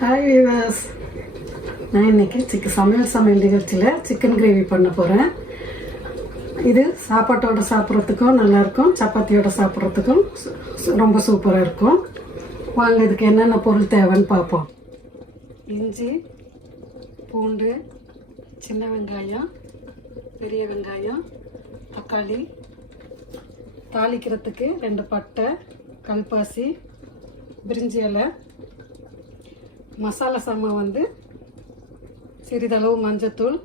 Hi viewers, நான் இன்றைக்கி சமையல் நிகழ்ச்சியில் சிக்கன் கிரேவி பண்ண போகிறேன். இது சாப்பாட்டோடு சாப்பிட்றதுக்கும் நல்லாயிருக்கும், சப்பாத்தியோடு சாப்பிட்றதுக்கும் ரொம்ப சூப்பராக இருக்கும். வாங்க இதுக்கு என்னென்ன பொருள் தேவைன்னு பார்ப்போம். இஞ்சி, பூண்டு, சின்ன வெங்காயம், பெரிய வெங்காயம், தக்காளி, தாளிக்கிறதுக்கு 2 பட்டை, கல்பாசி, பிரிஞ்சி இலை, மசாலா சாமான் சிறிதளவு மஞ்சத்தூள்,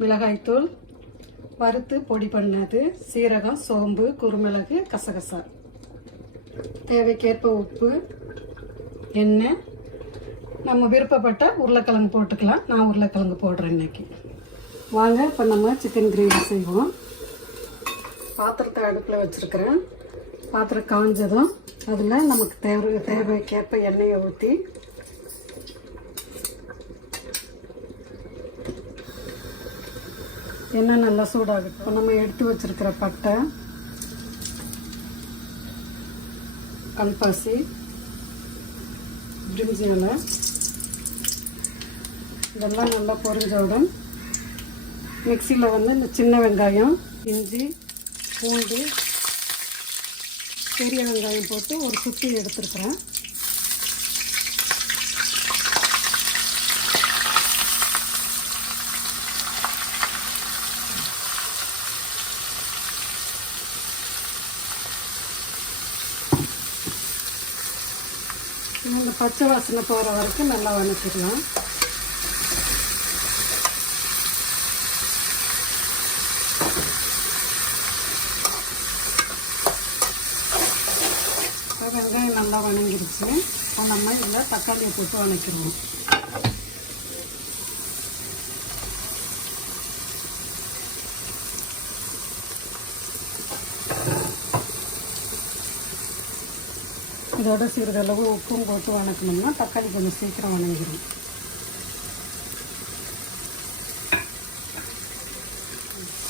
மிளகாய்த்தூள், வறுத்து பொடி பண்ணது, சீரகம், சோம்பு, குருமிளகு, கசகசா, தேவைக்கேற்ப உப்பு, எண்ணெய். நம்ம விருப்பப்பட்ட உருளைக்கிழங்கு போட்டுக்கலாம். நான் உருளைக்கிழங்கு போடுறேன் இன்னைக்கு. வாங்க இப்போ நம்ம சிக்கன் கிரேவி செய்வோம். பாத்திரத்தை அடுப்பில் வச்சுருக்கிறேன். பாத்திரம் காஞ்சதும் அதில் நமக்கு தேவைக்கேற்ப எண்ணெயை ஊற்றி எண்ணெய் நல்லா சூடாகும். இப்போ நம்ம எடுத்து வச்சிருக்கிற பட்டை, கல்பாசி, பிரிஞ்சி இலை இதெல்லாம் நல்லா பொரிஞ்சவுடன் மிக்சியில் இந்த சின்ன வெங்காயம், இஞ்சி, பூண்டு, பெரிய வெங்காயம் போட்டு ஒரு சுற்றி எடுத்துருக்குறேன். இந்த பச்சை வாசனை போகிற வரைக்கும் நல்லா வதக்கிடலாம். வெங்காயம் நல்லா வதங்கிருச்சு. இப்போ நம்ம இதில் தக்காளியை போட்டு வதக்கிடுவோம். இதோட சிறிதளவு உப்பும் போட்டு வதக்கணும்னா தக்காளி கொஞ்சம் சீக்கிரம் வதங்கிடும்.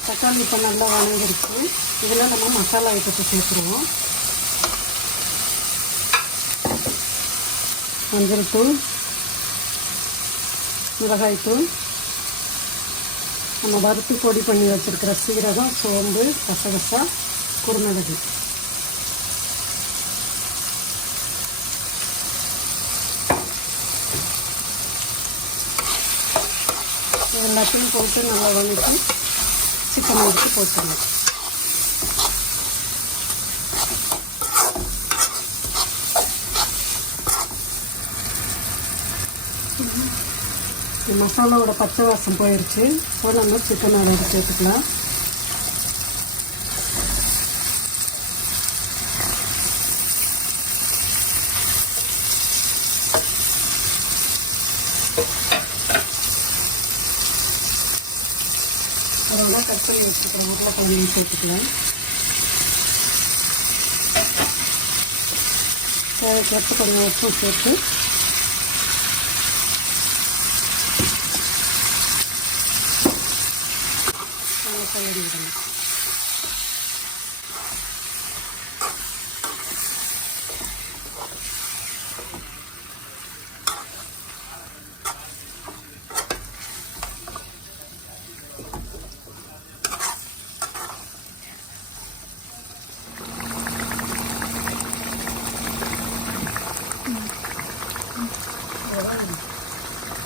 தக்காளி இப்போ நல்லா வதங்கிருச்சு. இதில் நம்ம மசாலா ஐட்டத்தை சேர்த்துருவோம். மஞ்சள் தூள், மிளகாய்த்தூள், நம்ம வறுத்து பொடி பண்ணி வச்சுருக்கிற சீரகம், சோம்பு, கசகசா, குருமிளகு, எல்லாத்தையும் போட்டு நல்லா வதக்கி சிக்கன் எடுத்து போட்டுடலாம். மசாலாவோட பச்சை வாசம் போயிடுச்சு. இப்போ நம்ம சிக்கனோட எடுத்து சேர்த்துக்கலாம். அதோட கட் பண்ணி வச்சுருக்கிறோம் உருளைக்கிழங்கு சேர்த்துக்கலாம். தேவைக்கேற்ப கொஞ்சம் உப்பு சேர்த்து கிளறி விடணும்.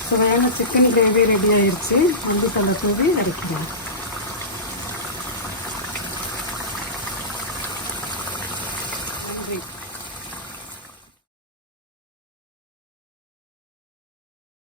சுவையான சிக்கன் கிரேவி ரெடி ஆயிடுச்சு. மல்லித்தலை தூவி அரைக்கலாம்.